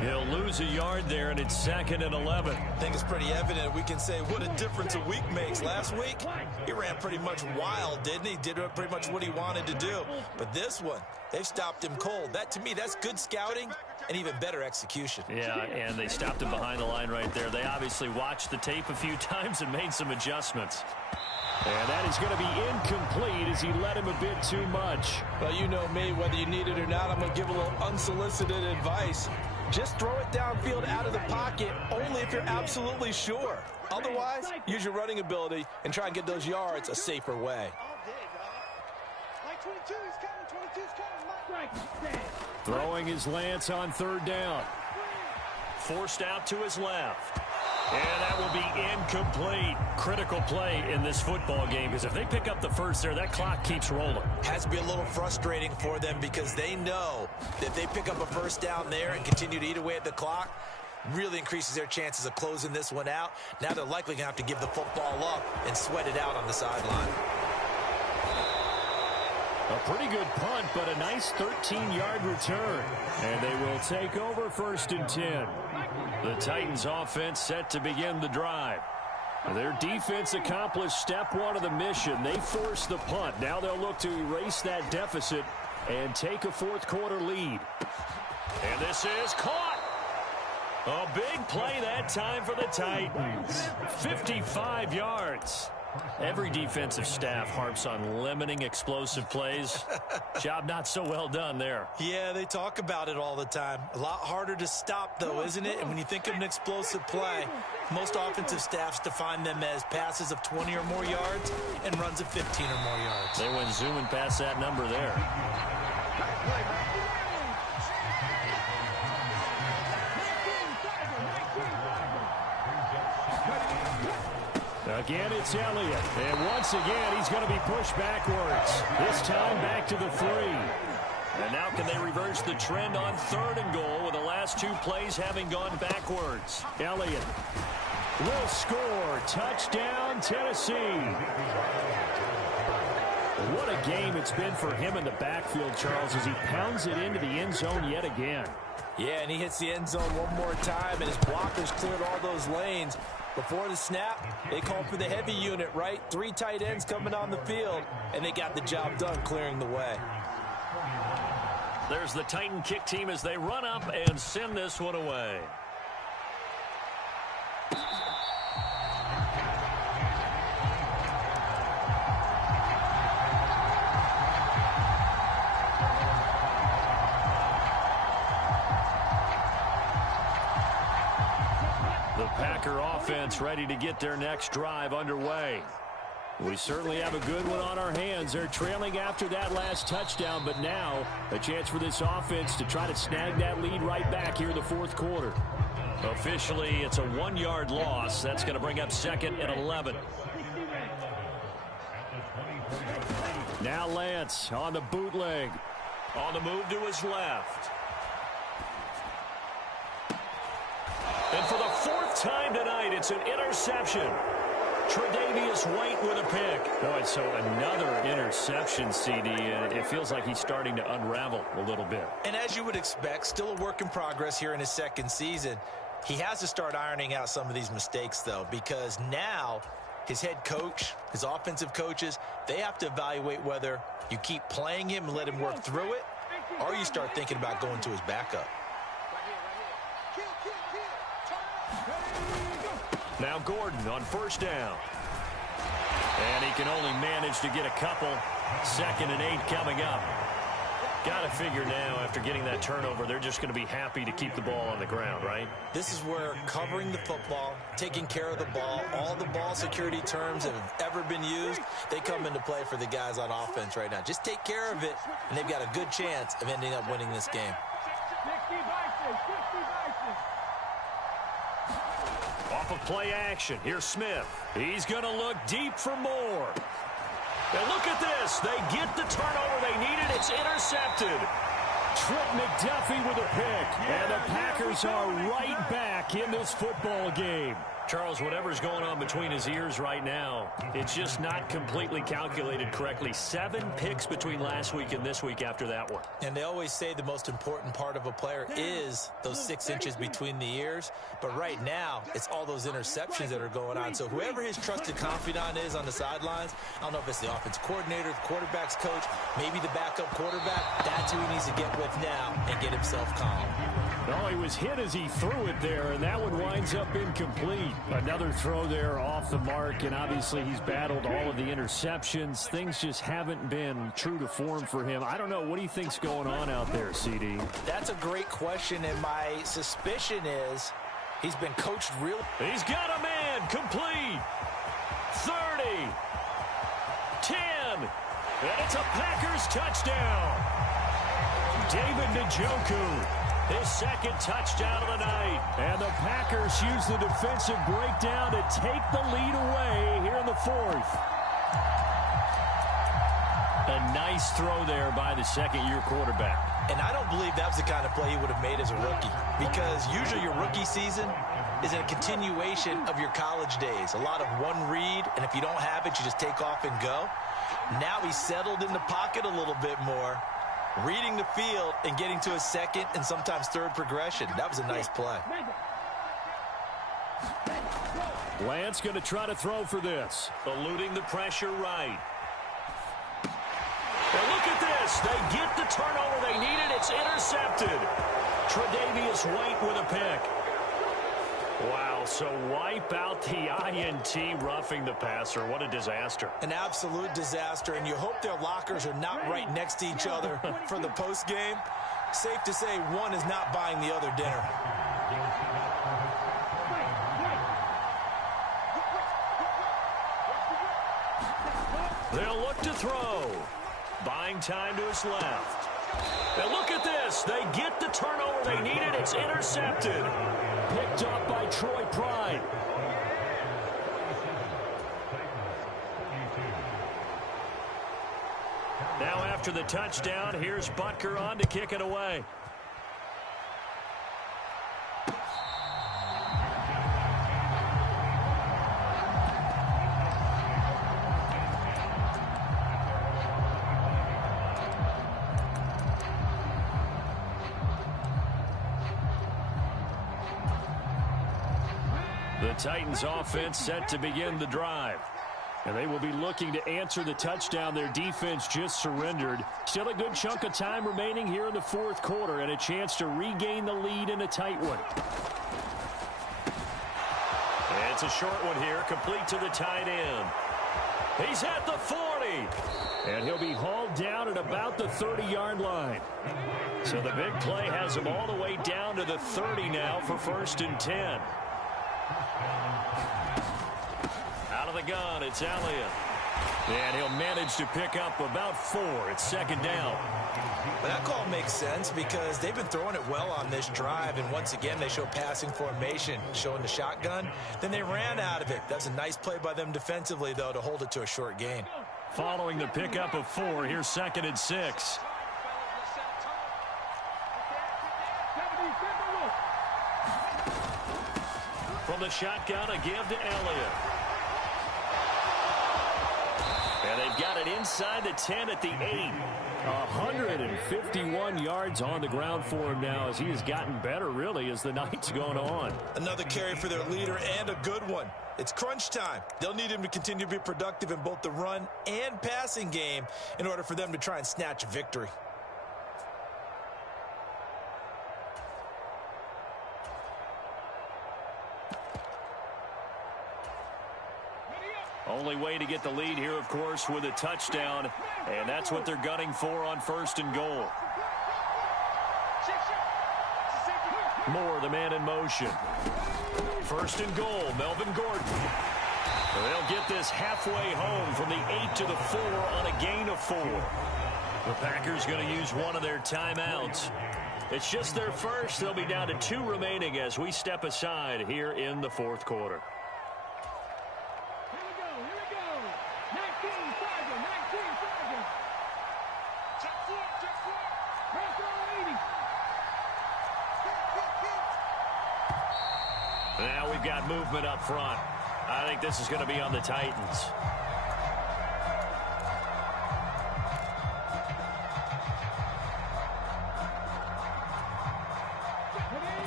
He'll lose a yard there, and it's 2nd and 11. I think it's pretty evident. We can say what a difference a week makes. Last week, he ran pretty much wild, didn't he? Did pretty much what he wanted to do. But this one, they've stopped him cold. That, to me, that's good scouting and even better execution. Yeah, and they stopped him behind the line right there. They obviously watched the tape a few times and made some adjustments. And that is going to be incomplete as he led him a bit too much. Well, you know me, whether you need it or not, I'm going to give a little unsolicited advice. Just throw it downfield out of the pocket only if you're absolutely sure. Otherwise, use your running ability and try and get those yards a safer way. Throwing his Lance on third down. Forced out to his left. And that will be incomplete. Critical play in this football game, because if they pick up the first there, that clock keeps rolling. Has to be a little frustrating for them because they know that if they pick up a first down there and continue to eat away at the clock, really increases their chances of closing this one out. Now they're likely going to have to give the football up and sweat it out on the sideline. A pretty good punt, but a nice 13-yard return. And they will take over 1st and 10. The Titans offense set to begin the drive. Their defense accomplished step one of the mission. They forced the punt. Now they'll look to erase that deficit and take a fourth-quarter lead. And this is caught. A big play that time for the Titans. 55 yards. Every defensive staff harps on limiting explosive plays. Job not so well done there. Yeah, they talk about it all the time. A lot harder to stop, though, isn't it? And when you think of an explosive play, most offensive staffs define them as passes of 20 or more yards and runs of 15 or more yards. They went zooming past that number there. Again, it's Elliott. And once again, he's going to be pushed backwards. This time back to the 3. And now can they reverse the trend on 3rd and goal with the last 2 plays having gone backwards? Elliott will score. Touchdown, Tennessee. What a game it's been for him in the backfield, Charles, as he pounds it into the end zone yet again. Yeah, and he hits the end zone one more time, and his blockers cleared all those lanes. Before the snap, they called for the heavy unit, right? 3 tight ends coming on the field, and they got the job done clearing the way. There's the Titan kick team as they run up and send this one away. Packer offense ready to get their next drive underway. We certainly have a good one on our hands. They're trailing after that last touchdown, but now a chance for this offense to try to snag that lead right back here in the 4th quarter. Officially, it's a 1-yard loss. That's going to bring up 2nd and 11. Now Lance on the bootleg. On the move to his left. And for the 4th time tonight, it's an interception. Tre'Davious White with a pick. Boy, so another interception, CD, and it feels like he's starting to unravel a little bit. And as you would expect, still a work in progress here in his 2nd season. He has to start ironing out some of these mistakes, though, because now his head coach, his offensive coaches, they have to evaluate whether you keep playing him and let him work through it, or you start thinking about going to his backup. Now Gordon on 1st down. And he can only manage to get a couple. 2nd and 8 coming up. Got to figure now, after getting that turnover, they're just going to be happy to keep the ball on the ground, right? This is where covering the football, taking care of the ball, all the ball security terms that have ever been used, they come into play for the guys on offense right now. Just take care of it, and they've got a good chance of ending up winning this game. Off of play action. Here's Smith. He's going to look deep for more. And look at this. They get the turnover they needed. It's intercepted. Trent McDuffie with a pick. And the Packers are right back in this football game. Charles, whatever's going on between his ears right now, it's just not completely calculated correctly. 7 picks between last week and this week after that one. And they always say the most important part of a player is those 6 inches between the ears. But right now, it's all those interceptions that are going on. So whoever his trusted confidant is on the sidelines, I don't know if it's the offense coordinator, the quarterback's coach, maybe the backup quarterback, that's who he needs to get with now and get himself calm. No, he was hit as he threw it there, and that one winds ends up incomplete. Another throw there off the mark, and obviously he's battled all of the interceptions. Things just haven't been true to form for him. I don't know. What do you think's going on out there, CD? That's a great question, and my suspicion is he's been coached real. He's got a man. Complete. 30. 10. And it's a Packers touchdown. David Njoku. His second touchdown of the night. And the Packers use the defensive breakdown to take the lead away here in the fourth. A nice throw there by the second-year quarterback. And I don't believe that was the kind of play he would have made as a rookie. Because usually your rookie season is a continuation of your college days. A lot of one read, and if you don't have it, you just take off and go. Now he's settled in the pocket a little bit more, reading the field and getting to a second and sometimes third progression. That was a nice play. Lance going to try to throw for this. Eluding the pressure right. And look at this. They get the turnover they needed. It's intercepted. Tre'Davious White with a pick. Wow, so wipe out the INT, roughing the passer. What a disaster. An absolute disaster, and you hope their lockers are not right next to each other for the postgame. Safe to say one is not buying the other dinner. They'll look to throw. Buying time to his left. And look at this. They get the turnover they needed. It's intercepted. Picked up by Troy Pride. Now after the touchdown, here's Butker on to kick it away. The Titans offense set to begin the drive. And they will be looking to answer the touchdown their defense just surrendered. Still a good chunk of time remaining here in the fourth quarter and a chance to regain the lead in a tight one. And it's a short one here, complete to the tight end. He's at the 40. And he'll be hauled down at about the 30-yard line. So the big play has him all the way down to the 30 now for 1st and 10. Out of the gun, it's Elliott. And he'll manage to pick up about 4. It's 2nd down. But that call makes sense because they've been throwing it well on this drive, and once again they show passing formation, showing the shotgun. Then they ran out of it. That's a nice play by them defensively, though, to hold it to a short gain. Following the pickup of 4, here's 2nd and 6. From the shotgun, a give to Elliott. And they've got it inside the 10 at the 8. 151 yards on the ground for him now as he has gotten better, really, as the night's gone on. Another carry for their leader and a good one. It's crunch time. They'll need him to continue to be productive in both the run and passing game in order for them to try and snatch a victory. Only way to get the lead here, of course, with a touchdown. And that's what they're gunning for on 1st and goal. Moore, the man in motion. 1st and goal, Melvin Gordon. They'll get this halfway home from the 8 to the 4 on a gain of 4. The Packers going to use one of their timeouts. It's just their first. They'll be down to 2 remaining as we step aside here in the fourth quarter. Now we've got movement up front. I think this is going to be on the Titans.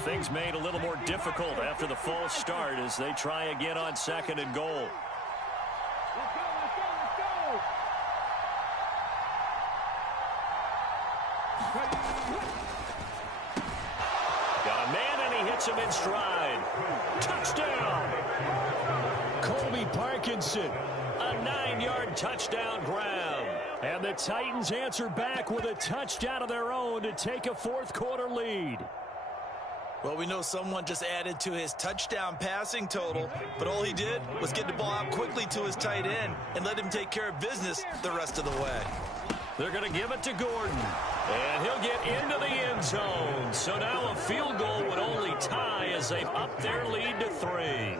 Things made a little more difficult after the false start as they try again on 2nd and goal. Got a man and he hits him in stride. Robinson. A 9-yard touchdown grab. And the Titans answer back with a touchdown of their own to take a fourth-quarter lead. Well, we know someone just added to his touchdown passing total, but all he did was get the ball out quickly to his tight end and let him take care of business the rest of the way. They're going to give it to Gordon, and he'll get into the end zone. So now a field goal would only tie as they've upped their lead to 3.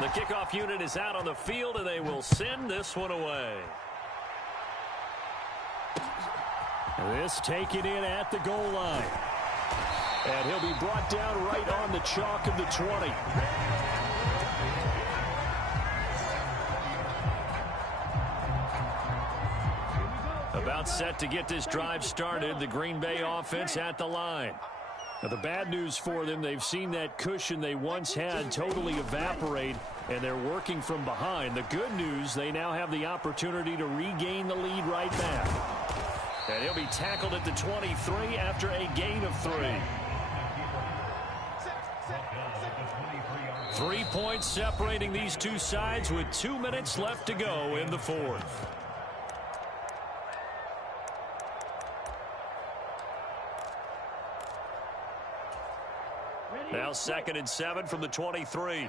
The kickoff unit is out on the field, and they will send this one away. This taken in at the goal line. And he'll be brought down right on the chalk of the 20. About set to get this drive started, the Green Bay offense at the line. Now, the bad news for them, they've seen that cushion they once had totally evaporate, and they're working from behind. The good news, they now have the opportunity to regain the lead right back. And he'll be tackled at the 23 after a gain of 3. 3 points separating these two sides with 2 minutes left to go in the fourth. Now 2nd and 7 from the 23.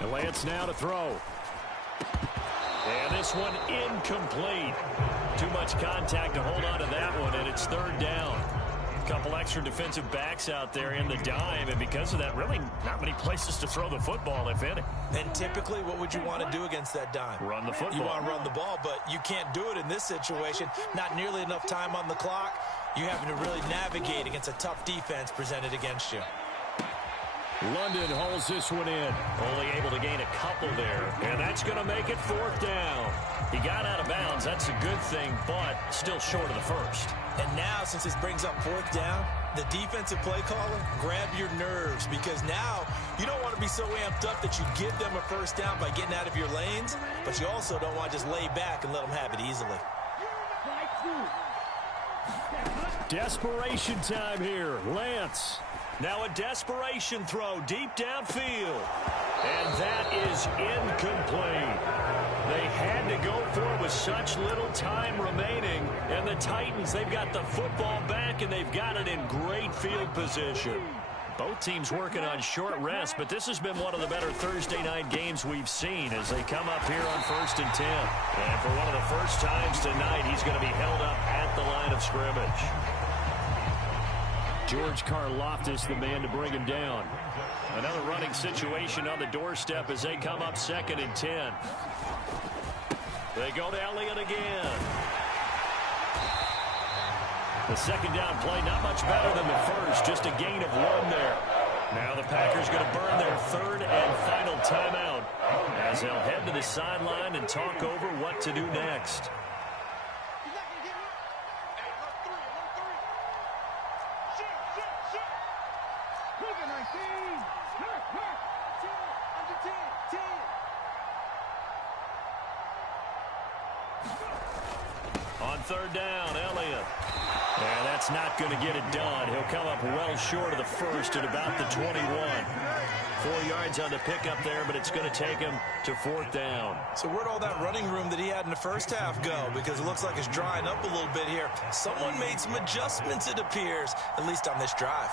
And Lance now to throw. And this one incomplete. Too much contact to hold on to that one, and it's 3rd down. A couple extra defensive backs out there in the dime, and because of that, really not many places to throw the football, if any. And typically, what would you want to do against that dime? Run the football. You want to run the ball, but you can't do it in this situation. Not nearly enough time on the clock. You're having to really navigate against a tough defense presented against you. London holds this one in. Only able to gain a couple there. And that's going to make it 4th down. He got out of bounds. That's a good thing, but still short of the first. And now, since this brings up 4th down, the defensive play caller, grab your nerves, because now you don't want to be so amped up that you give them a first down by getting out of your lanes, but you also don't want to just lay back and let them have it easily. Desperation time here. Lance. Now a desperation throw deep downfield. And that is incomplete. They had to go for it with such little time remaining. And the Titans, they've got the football back, and they've got it in great field position. Both teams working on short rest, but this has been one of the better Thursday night games we've seen as they come up here on 1st and 10. And for one of the first times tonight, he's going to be held up at the line of scrimmage. George Karlaftis, the man to bring him down. Another running situation on the doorstep as they come up 2nd and 10. They go to Elliott again. The 2nd down play, not much better than the first, just a gain of 1 there. Now the Packers going to burn their 3rd and final timeout as they'll head to the sideline and talk over what to do next. On 3rd down, Elliott. And that's not going to get it done. He'll come up well short of the first at about the 21. 4 yards on the pickup there, but it's going to take him to 4th down. So where'd all that running room that he had in the first half go? Because it looks like it's drying up a little bit here. Someone made some adjustments, it appears, at least on this drive.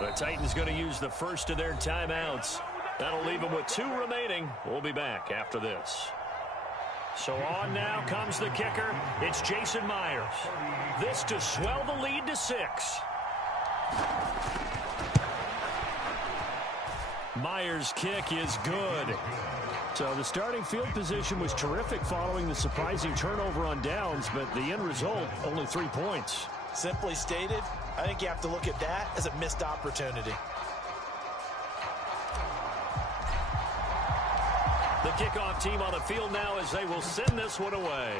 The Titans going to use the first of their timeouts. That'll leave them with 2 remaining. We'll be back after this. So on now comes the kicker. It's Jason Myers. This to swell the lead to 6. Myers' kick is good. So the starting field position was terrific following the surprising turnover on downs, but the end result, only 3 points. Simply stated, I think you have to look at that as a missed opportunity. The kickoff team on the field now as they will send this one away.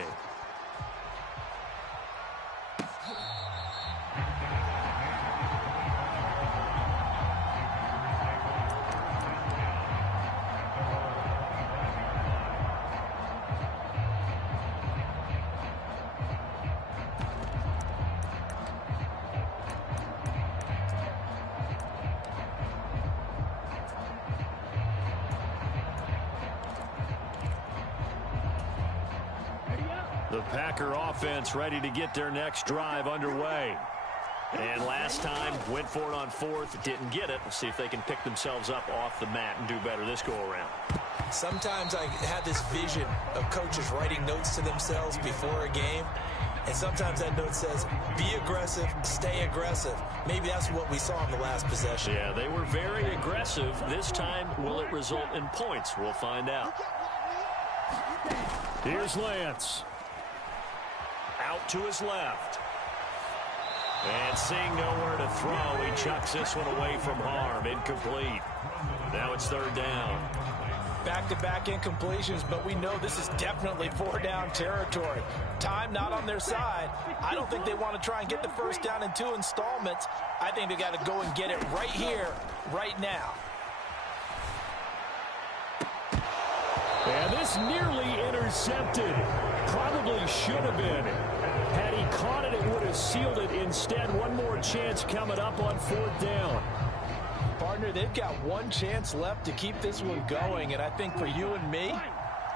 The Packer offense ready to get their next drive underway. And last time, went for it on fourth, didn't get it. We'll see if they can pick themselves up off the mat and do better this go-around. Sometimes I have this vision of coaches writing notes to themselves before a game. And sometimes that note says, be aggressive, stay aggressive. Maybe that's what we saw in the last possession. Yeah, they were very aggressive. This time, will it result in points? We'll find out. Here's Lance. Out to his left. And seeing nowhere to throw, he chucks this one away from harm. Incomplete. Now it's third down. Back-to-back incompletions, but we know this is definitely four-down territory. Time not on their side. I don't think they want to try and get the first down in 2 installments. I think they got to go and get it right here, right now. And this nearly intercepted. Probably should have been. Had he caught it, it would have sealed it. Instead, one more chance coming up on fourth down. Partner, they've got one chance left to keep this one going, and I think for you and me,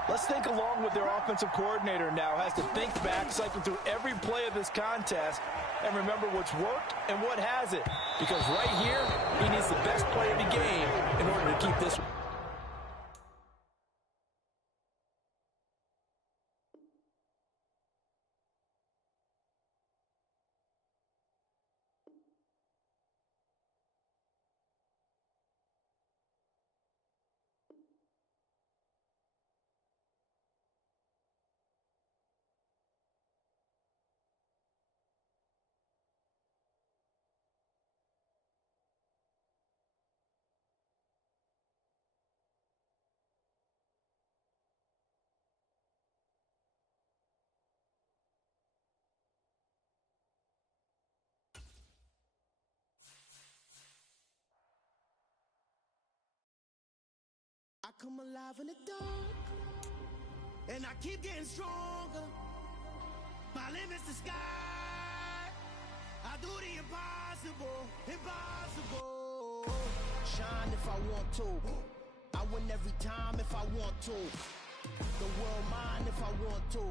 let's think along with their offensive coordinator now. Has to think back, cycle through every play of this contest, and remember what's worked and what hasn't. Because right here, he needs the best play of the game in order to keep this. I come alive in the dark, and I keep getting stronger. My limit's the sky. I do the impossible, impossible. Shine if I want to. I win every time if I want to. The world mine if I want to.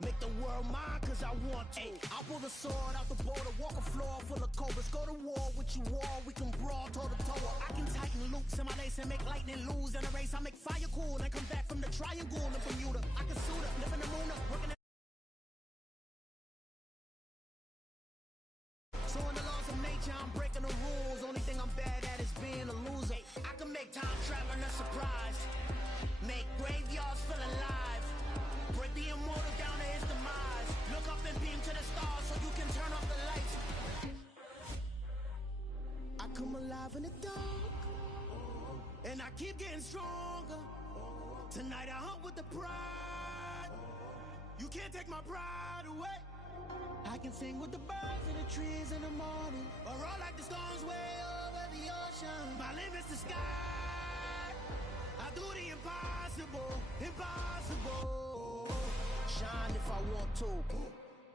Make the world mine cause I want to. I'll pull the sword out the border, walk a floor full of cobras. Go to war with you all, we can brawl toe to toe. I can tighten loops in my lace and make lightning lose in a race. I make fire cool and come back from the triangle in Bermuda. I can suit up, live in the moon up, working. So in the laws of nature, I'm breaking the rules. Only thing I'm bad at is being a loser. I can make time traveling a surprise. Make graveyards feel alive. Break the immortal down to his demise. Look up and beam to the stars so you can turn off the lights. I come alive in the dark, and I keep getting stronger. Tonight I hunt with the pride. You can't take my pride away. I can sing with the birds and the trees in the morning, or roll like the storms way over the ocean. My limit's the sky. I do the impossible, impossible. Shine if I want to.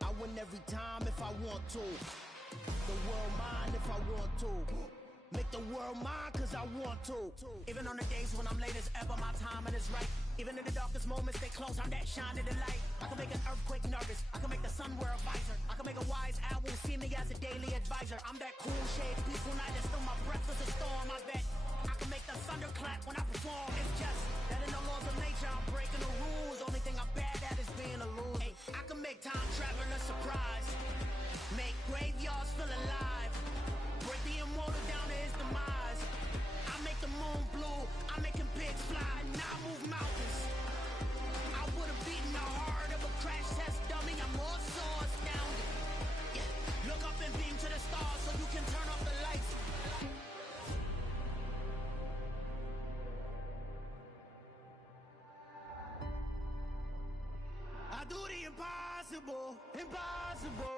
I win every time if I want to. The world mine if I want to. Make the world mine cause I want to. Even on the days when I'm late as ever, my timing is right. Even in the darkest moments, stay close, I'm that shining the light. I can make an earthquake nervous, I can make the sun wear a visor. I can make a wise owl see me as a daily advisor. I'm that cool shade, peaceful night, and still my breath is a storm, I bet. I can make the thunder clap when I perform. It's just that in the laws of nature, I'm breaking the rules. Only thing I'm bad at is being a loser. Hey, I can make time traveling a surprise. Make graveyards feel alive. Break the immortal down to his demise. I make the moon blue. I'm making pigs fly. Now I move mountains. I would have beaten the heart of a crash test dummy. I'm more so astounded. Yeah. Look up and beam to the stars so you can turn off the lights. impossible, impossible.